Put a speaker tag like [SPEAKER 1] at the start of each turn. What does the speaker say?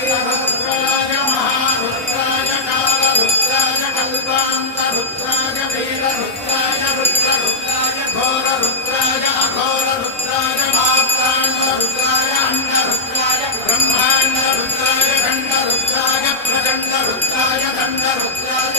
[SPEAKER 1] त्राय महात्राय कालरुत्राय कल्पान्धरुत्राय वीररुत्राय पुत्ररुय घोररुत्राय अघोररुत्राय मात्राण्डरुदाय अण्डरुत्राय ब्रह्माण्डरुय दण्डरुद्राय प्रचण्डरुत्राय दण्डरुत्राय